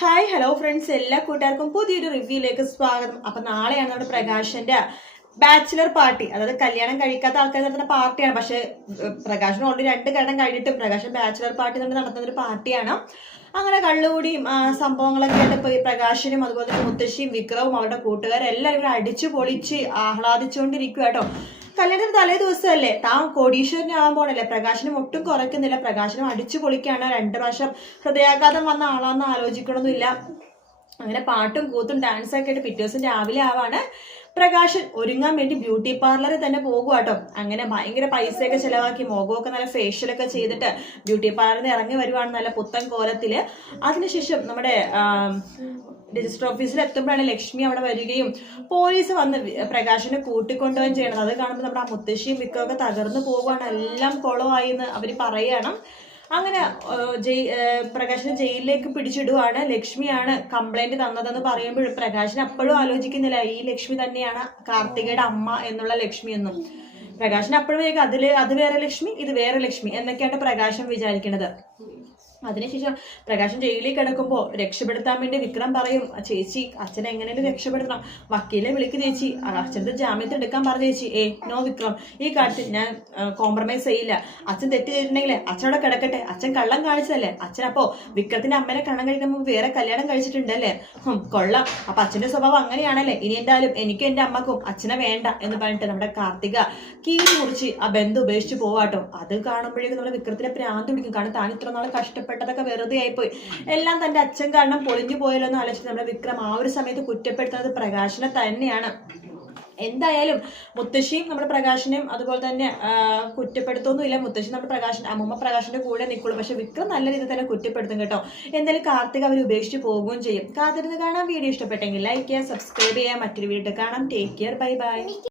Hi hello friends എല്ലാ കൂട്ടുകാർക്കും പുതിയൊരു റിവ്യൂയിലേക്ക് സ്വാഗതം. അപ്പൊ നാളെയാണ് നമ്മുടെ പ്രകാശന്റെ ബാച്ചിലർ പാർട്ടി അതായത് കല്യാണം കഴിക്കാത്ത ആൾക്കാർ നടത്തുന്ന പാർട്ടിയാണ്. പക്ഷെ പ്രകാശൻ ഓൾറെഡി രണ്ട് ഘട്ടം കഴിഞ്ഞിട്ട് പ്രകാശൻ ബാച്ചിലർ പാർട്ടി നമ്മൾ നടത്തുന്ന ഒരു പാർട്ടിയാണ്. അങ്ങനെ കള്ളുകൂടിയും സംഭവങ്ങളൊക്കെ ആയിട്ട് പോയി പ്രകാശനും അതുപോലെ തന്നെ മുത്തശ്ശിയും വിക്രവും അവരുടെ കൂട്ടുകാരും എല്ലാവരും ഇവിടെ അടിച്ചു പൊളിച്ച് ആഹ്ലാദിച്ചുകൊണ്ടിരിക്കുക കേട്ടോ കല്യാണത്തിന് തലേ ദിവസമല്ലേ? താൻ കോടീശ്വരനാവാൻ പോണല്ലേ? പ്രകാശനം ഒട്ടും കുറയ്ക്കുന്നില്ല. പ്രകാശനം അടിച്ചു പൊളിക്കാണ് രണ്ടു പ്രാവശ്യം ഹൃദയാഘാതം വന്ന ആളാന്ന് ആലോചിക്കണമൊന്നുമില്ല അങ്ങനെ പാട്ടും കൂത്തും ഡാൻസും ഒക്കെ ആയിട്ട് പിറ്റേ ദിവസം രാവിലെ ആവാണ് പ്രകാശൻ ഒരുങ്ങാൻ വേണ്ടി ബ്യൂട്ടി പാർലറിൽ തന്നെ പോകുവാട്ടോ അങ്ങനെ ഭയങ്കര പൈസയൊക്കെ ചിലവാക്കി മുഖമൊക്കെ നല്ല ഫേഷ്യലൊക്കെ ചെയ്തിട്ട് ബ്യൂട്ടി പാർലറിൽ നിന്ന് ഇറങ്ങി വരുവാണ് നല്ല പുത്തൻ കോലത്തിൽ അതിനുശേഷം നമ്മുടെ രജിസ്റ്റർ ഓഫീസിൽ എത്തുമ്പോഴാണ് ലക്ഷ്മി അവിടെ വരികയും പോലീസ് വന്ന് പ്രകാശിനെ കൂട്ടിക്കൊണ്ടുപോവുകയും ചെയ്യണം അത് കാണുമ്പോൾ നമ്മുടെ ആ മുത്തശ്ശിയും വിക്കൊക്കെ തകർന്നു പോവുകയാണ്. എല്ലാം കുളമായി എന്ന് അവർ പറയണം. അങ്ങനെ പ്രകാശിനെ ജയിലിലേക്ക് പിടിച്ചിടുവാണ്. ലക്ഷ്മിയാണ് കംപ്ലൈന്റ് തന്നതെന്ന് പറയുമ്പോൾ പ്രകാശിന് അപ്പോഴും ആലോചിക്കുന്നില്ല ഈ ലക്ഷ്മി തന്നെയാണ് കാർത്തികയുടെ അമ്മ എന്നുള്ള ലക്ഷ്മി എന്നും പ്രകാശിന് അപ്പോഴും അതിൽ അത് വേറെ ലക്ഷ്മി ഇത് വേറെ ലക്ഷ്മി എന്നൊക്കെയാണ് പ്രകാശം വിചാരിക്കുന്നത് അതിനുശേഷം പ്രകാശൻ ജയിലിൽ കിടക്കുമ്പോൾ രക്ഷപ്പെടുത്താൻ വേണ്ടി വിക്രം പറയും ചേച്ചി അച്ഛനെ എങ്ങനെയും രക്ഷപ്പെടുത്തണം. വക്കീലെ വിളിക്ക് ചേച്ചി. അച്ഛന്റെ ജാമ്യത്തിൽ എടുക്കാൻ പറഞ്ഞു ചേച്ചി. ഏ നോ വിക്രം. ഈ കാര്യത്തിൽ ഞാൻ കോംപ്രമൈസ് ചെയ്യില്ല. അച്ഛൻ തെറ്റ് ചെയ്തിട്ടുണ്ടെങ്കിൽ അച്ഛനോടെ കിടക്കട്ടെ. അച്ഛൻ കള്ളം കാണിച്ചതല്ലേ? അച്ഛൻ അപ്പോ വിക്രത്തിന്റെ അമ്മനെ കള്ളം കഴിക്കുമ്പോൾ വേറെ കല്യാണം കഴിച്ചിട്ടുണ്ടല്ലേ? കൊള്ളാം. അപ്പൊ അച്ഛന്റെ സ്വഭാവം അങ്ങനെയാണല്ലേ? ഇനി എന്തായാലും എനിക്കും എന്റെ അമ്മക്കും അച്ഛനെ വേണ്ട എന്ന് പറഞ്ഞിട്ട് നമ്മുടെ കാർത്തിക കീഴ് മുറിച്ച് ആ ബന്ധം ഉപേക്ഷിച്ച് പോവാട്ടോ. അത് കാണുമ്പോഴേക്കും നമ്മുടെ വിക്രത്തിനെ പ്രാന്ത് പിടിക്കും. കാരണം താൻ ഇത്ര നാൾ കഷ്ടപ്പെട്ടതൊക്കെ വെറുതെ ആയിപ്പോയി. എല്ലാം തന്റെ അച്ഛൻ കാരണം പൊളിഞ്ഞു പോയല്ലോ എന്ന് ആലോചിച്ച് നമ്മുടെ വിക്രം ആ ഒരു സമയത്ത് കുറ്റപ്പെടുത്തുന്നത് പ്രകാശനെ തന്നെയാണ്. എന്തായാലും മുത്തശ്ശിയും നമ്മുടെ പ്രകാശനെയും അതുപോലെ തന്നെ കുറ്റപ്പെടുത്തൊന്നുമില്ല മുത്തശ്ശി നമ്മുടെ പ്രകാശൻ അമ്മമ്മ പ്രകാശിന്റെ കൂടെ നിൽക്കുള്ളൂ. പക്ഷെ വിക്രം നല്ല രീതിയിൽ തന്നെ കുറ്റപ്പെടുത്തും കേട്ടോ. എന്തായാലും കാർത്തിക് അവർ ഉപേക്ഷിച്ച് പോകുകയും ചെയ്യും. കാത്തിരുന്ന് കാണാൻ വീഡിയോ ഇഷ്ടപ്പെട്ടെങ്കിൽ ലൈക്ക് ചെയ്യുക സബ്സ്ക്രൈബ് ചെയ്യുക. മറ്റൊരു വീഡിയോ കാണാം. Take care bye bye